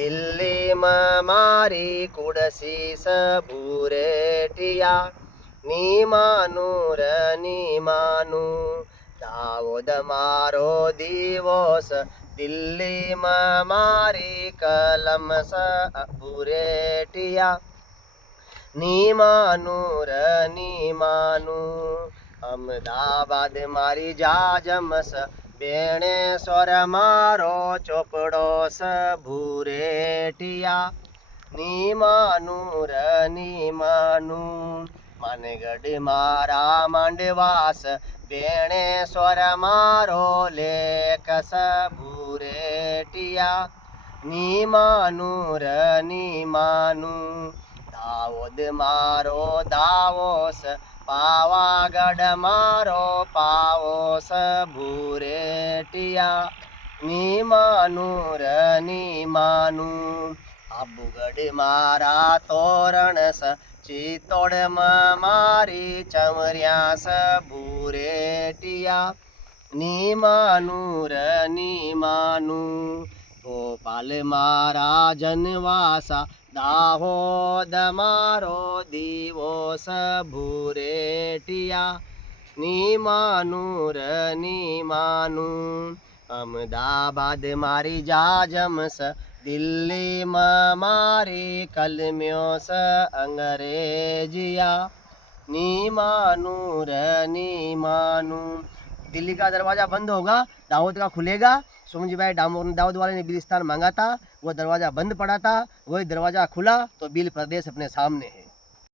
दिल्ली में मारी कुड़सी सबूरेटिया नी मानू नी मानू दाऊद मारो दिवस दिल्ली में मारी कलम सबूरेटिया नी मानू अहमदाबाद मारी जाजमस बेणे स्वर मारो चोपड़ो सबूरेटिया नी मानू मानगढ़ मारा मांडवास बेणे स्वर मारो लेख सबूरेटिया नी मानू दाऊद मारो दावोस पावागढ़ मारो पावोस भूरेटिया नी मानू आबूगढ़ मारा तोरणस चित्तौड़ मारी चमरियास भूरेटिया नी मानू भोपाल मारा जनवासा दाहोद मारो दिवोस भूरेटिया नी मानू अहमदाबाद मारी जाजमस दिल्ली में मारी कलम्योस अंग्रेजिया नी मानू दिल्ली का दरवाज़ा बंद होगा, दाऊद का खुलेगा। सोमजी भाई दाऊद वाले ने बिलिस्तान मांगा था, वो दरवाज़ा बंद पड़ा था, वही दरवाज़ा खुला तो बिल प्रदेश अपने सामने है।